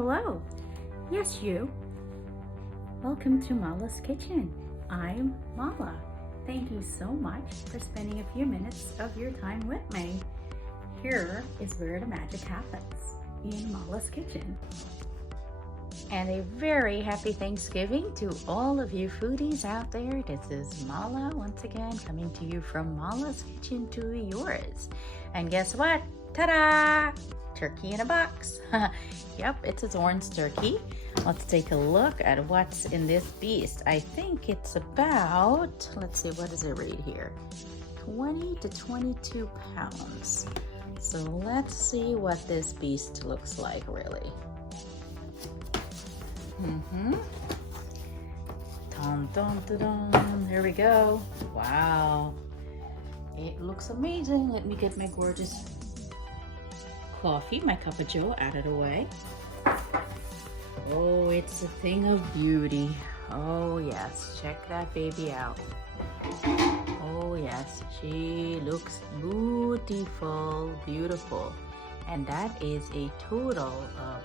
hello. Yes, you. Welcome to Mala's Kitchen. I'm Mala. Thank you so much for spending a few minutes of your time with me. Here is where the magic happens, in Mala's Kitchen. And a very happy Thanksgiving to all of you foodies out there. This is Mala once again coming to you from Mala's Kitchen to yours. And guess what? Ta-da! Turkey in a box. Yep, it's a orange turkey. Let's take a look at what's in this beast. I think it's about, let's see, what does it read here? 20 to 22 pounds. So let's see what this beast looks like really. Dun, dun, dun, dun. Here we go. Wow. It looks amazing. Let me get my gorgeous coffee, my cup of joe, out of the way. Oh, it's a thing of beauty. Oh yes, check that baby out. Oh yes, she looks beautiful, beautiful. And that is a total of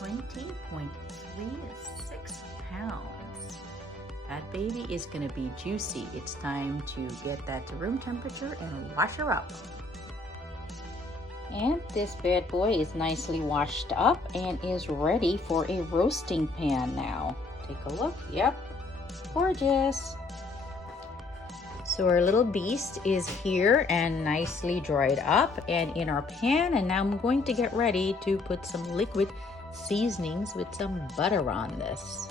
20.36 pounds. That baby is gonna be juicy. It's time to get that to room temperature and wash her up. And this bad boy is nicely washed up and is ready for a roasting pan now. Take a look. Yep, gorgeous. So our little beast is here and nicely dried up and in our pan. And now I'm going to get ready to put some liquid seasonings with some butter on this.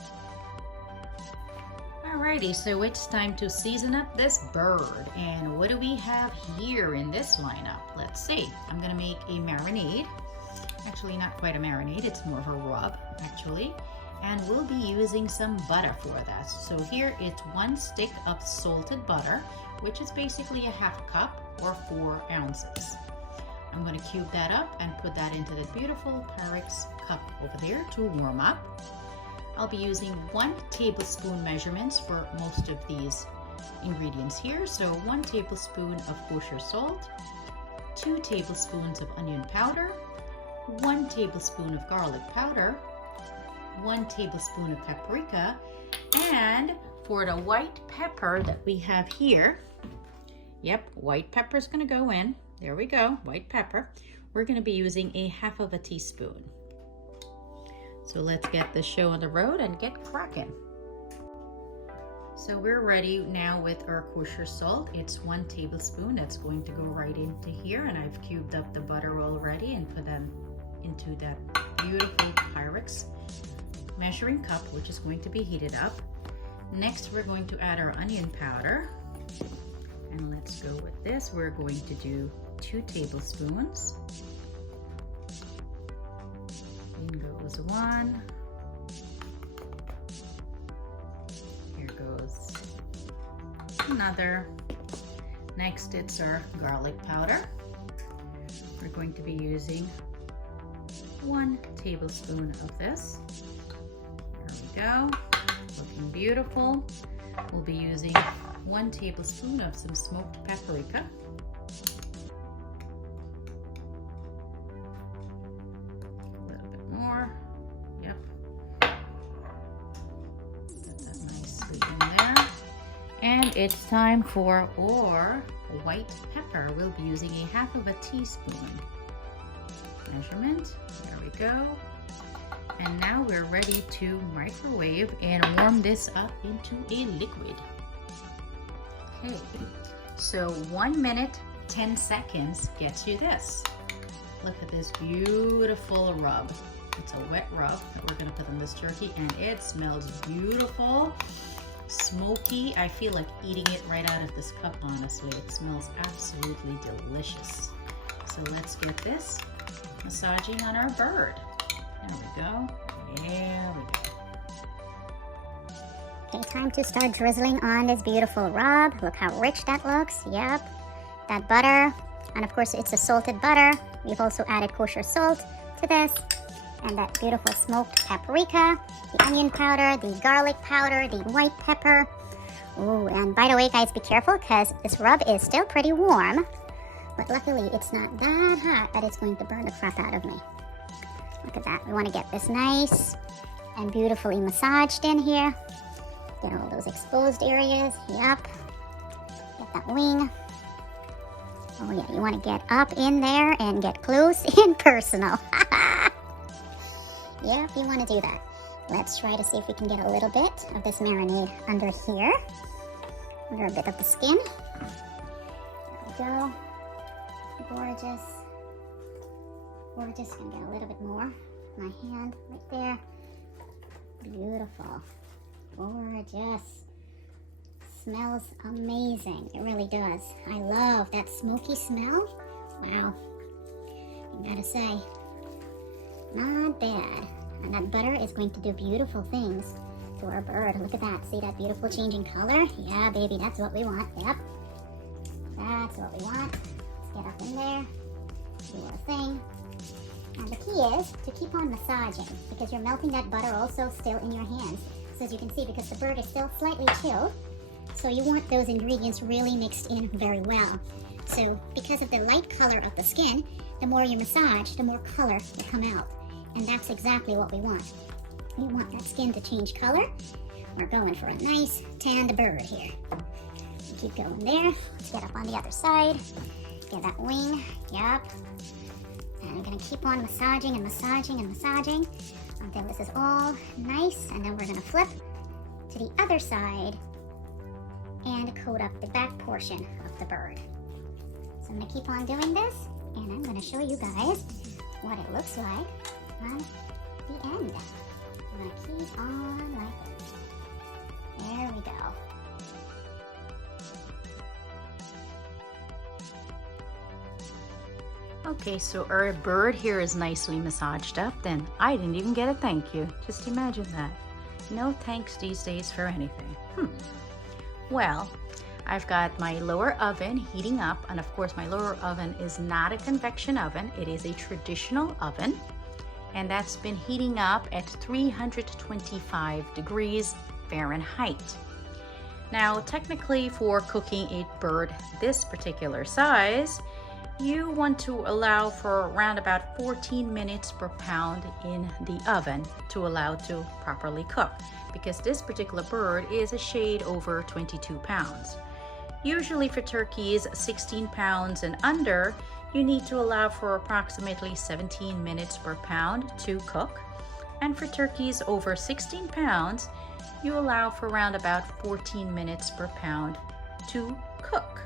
Alrighty, so it's time to season up this bird. And what do we have here in this lineup? Let's see. I'm gonna make a marinade. Actually, not quite a marinade, it's more of a rub, actually. And we'll be using some butter for that. So here it's 1 stick of salted butter, which is basically a ½ cup or 4 ounces. I'm gonna cube that up and put that into the beautiful Pyrex cup over there to warm up. I'll be using 1 tablespoon measurements for most of these ingredients here. So 1 tablespoon of kosher salt, 2 tablespoons of onion powder, 1 tablespoon of garlic powder, 1 tablespoon of paprika, and for the white pepper that we have here, yep, white pepper is going to go in. There we go, white pepper. We're going to be using a ½ teaspoon. So let's get the show on the road and get cracking. So we're ready now with our kosher salt. It's 1 tablespoon. That's going to go right into here, and I've cubed up the butter already and put them into that beautiful Pyrex measuring cup, which is going to be heated up. Next, we're going to add our onion powder. And let's go with this. We're going to do 2 tablespoons. In goes 1. Here goes another. Next, it's our garlic powder. We're going to be using 1 tablespoon of this. There we go. Looking beautiful. We'll be using 1 tablespoon of some smoked paprika. A little bit more. Yep. Get that nicely in there. And it's time for our white pepper. We'll be using a ½ teaspoon measurement. There we go. And now we're ready to microwave and warm this up into a liquid. Okay, so 1 minute, 10 seconds gets you this. Look at this beautiful rub. It's a wet rub that we're gonna put on this turkey, and it smells beautiful, smoky. I feel like eating it right out of this cup, honestly. It smells absolutely delicious. So let's get this massaging on our bird. There we go. There we go. Okay, time to start drizzling on this beautiful rub. Look how rich that looks. Yep. That butter. And of course, it's a salted butter. We've also added kosher salt to this. And that beautiful smoked paprika, the onion powder, the garlic powder, the white pepper. Ooh, and by the way, guys, be careful because this rub is still pretty warm. But luckily, it's not that hot that it's going to burn the crap out of me. Look at that. We want to get this nice and beautifully massaged in here. Get all those exposed areas. Yep. Get that wing. Oh yeah, you want to get up in there and get close and personal. Yep, you want to do that. Let's try to see if we can get a little bit of this marinade under here. Under a bit of the skin. There we go. Gorgeous. Gorgeous. Gonna get a little bit more. My hand right there. Beautiful. Gorgeous. Smells amazing. It really does. I love that smoky smell. Wow. I gotta say, not bad. And that butter is going to do beautiful things to our bird. Look at that. See that beautiful changing color? Yeah, baby, that's what we want. Yep. That's what we want. Let's get up in there. Do our thing. And the key is to keep on massaging because you're melting that butter also still in your hands. So as you can see, because the bird is still slightly chilled, so you want those ingredients really mixed in very well. So because of the light color of the skin, the more you massage, the more color will come out. And that's exactly what we want. We want that skin to change color. We're going for a nice tanned bird here. Keep going there. Let's get up on the other side. Get that wing. Yep. And I'm gonna keep on massaging and massaging and massaging until this is all nice. And then we're gonna flip to the other side and coat up the back portion of the bird. So I'm gonna keep on doing this, and I'm gonna show you guys what it looks like on the end. I'm gonna keep on like this. There we go. Okay, so our bird here is nicely massaged up. Then I didn't even get a thank you. Just imagine that. No thanks these days for anything. Well, I've got my lower oven heating up, and of course my lower oven is not a convection oven. It is a traditional oven, and that's been heating up at 325 degrees Fahrenheit. Now, technically for cooking a bird this particular size, you want to allow for around about 14 minutes per pound in the oven to allow to properly cook, because this particular bird is a shade over 22 pounds. Usually for turkeys 16 pounds and under, you need to allow for approximately 17 minutes per pound to cook. And for turkeys over 16 pounds, you allow for around about 14 minutes per pound to cook.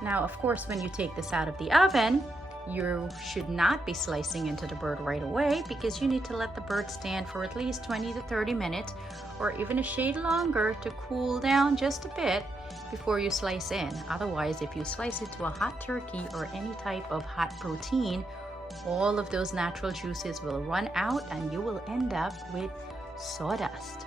Now, of course, when you take this out of the oven, you should not be slicing into the bird right away, because you need to let the bird stand for at least 20 to 30 minutes or even a shade longer to cool down just a bit before you slice in. Otherwise, if you slice it to a hot turkey or any type of hot protein, all of those natural juices will run out and you will end up with sawdust.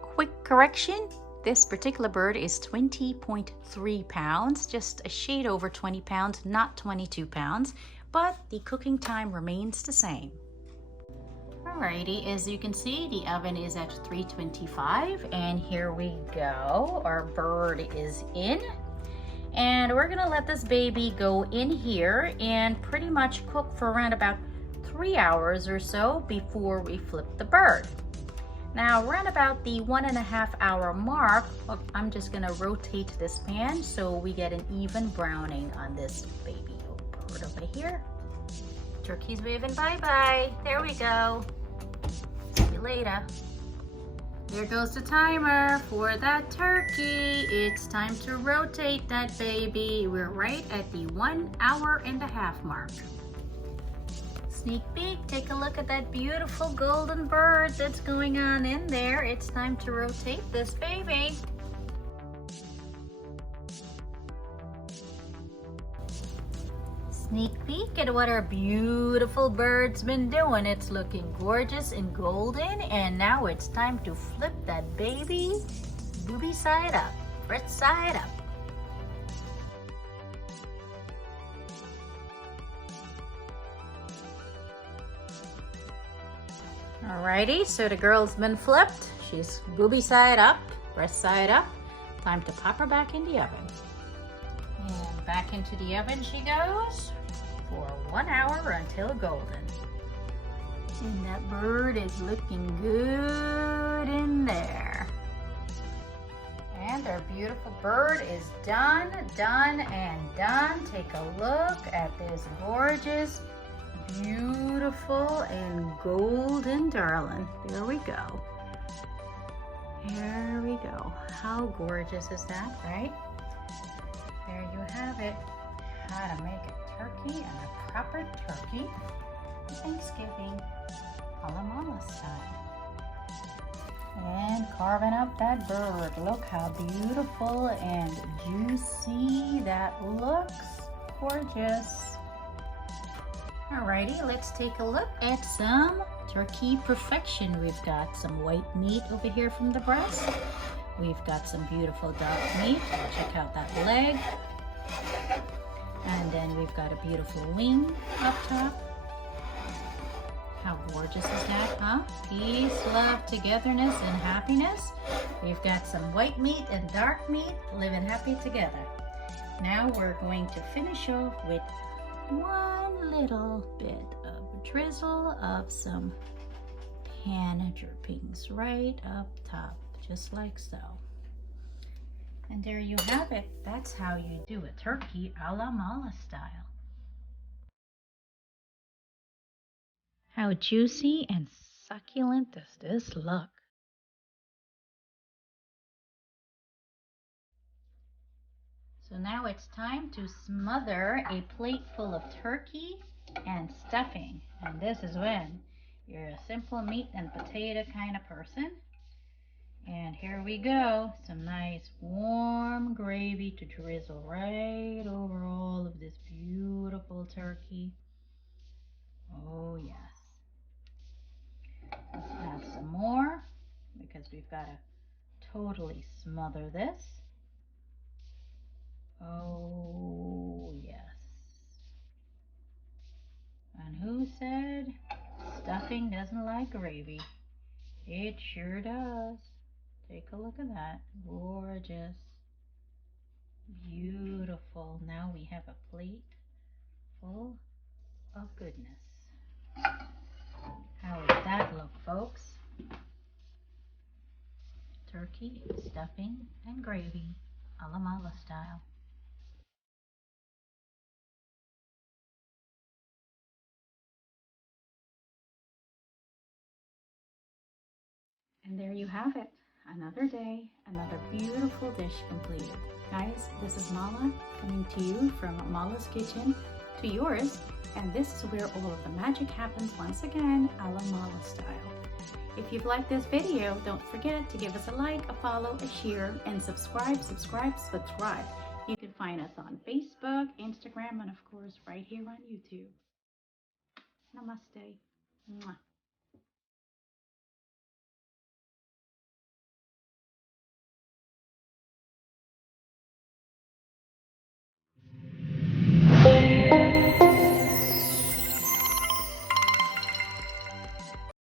Quick correction. This particular bird is 20.3 pounds, just a shade over 20 pounds, not 22 pounds, but the cooking time remains the same. Alrighty, as you can see, the oven is at 325, and here we go. Our bird is in, and we're gonna let this baby go in here and pretty much cook for around about 3 hours or so before we flip the bird. Now, around about the 1.5 hour mark, I'm just gonna rotate this pan so we get an even browning on this baby bird over here. Turkey's waving bye-bye. There we go. See you later. There goes the timer for that turkey. It's time to rotate that baby. We're right at the 1.5 hour mark. Sneak peek, take a look at that beautiful golden bird that's going on in there. It's time to rotate this baby. Sneak peek at what our beautiful bird's been doing. It's looking gorgeous and golden, and now it's time to flip that baby booby side up, right side up. Alrighty, so the girl's been flipped. She's booby side up, breast side up. Time to pop her back in the oven. And back into the oven she goes for 1 hour until golden. And that bird is looking good in there. And our beautiful bird is done, done, and done. Take a look at this gorgeous, beautiful, and golden darling. There we go. Here we go. How gorgeous is that, right? There you have it. How to make a turkey and a proper turkey for Thanksgiving, alamalastyle. And carving up that bird. Look how beautiful and juicy that looks. Gorgeous. Alrighty, let's take a look at some turkey perfection. We've got some white meat over here from the breast. We've got some beautiful dark meat. Check out that leg. And then we've got a beautiful wing up top. How gorgeous is that, huh? Peace, love, togetherness, and happiness. We've got some white meat and dark meat living happy together. Now we're going to finish off with one little bit of a drizzle of some pan drippings right up top, just like so. And there you have it. That's how you do a turkey a la Mala style. How juicy and succulent does this look? So now it's time to smother a plate full of turkey and stuffing. And this is when you're a simple meat and potato kind of person. And here we go. Some nice warm gravy to drizzle right over all of this beautiful turkey. Oh yes. Let's add some more because we've got to totally smother this. Oh yes. And who said stuffing doesn't like gravy? It sure does. Take a look at that. Gorgeous. Beautiful. Now we have a plate full of goodness. How does that look, folks? Turkey, stuffing, and gravy, a la Mala style. And there you have it. Another day, another beautiful dish completed. Guys, this is Mala coming to you from Mala's Kitchen to yours. And this is where all of the magic happens once again, a la Mala style. If you've liked this video, don't forget to give us a like, a follow, a share, and subscribe. You can find us on Facebook, Instagram, and of course right here on YouTube. Namaste. Mwah.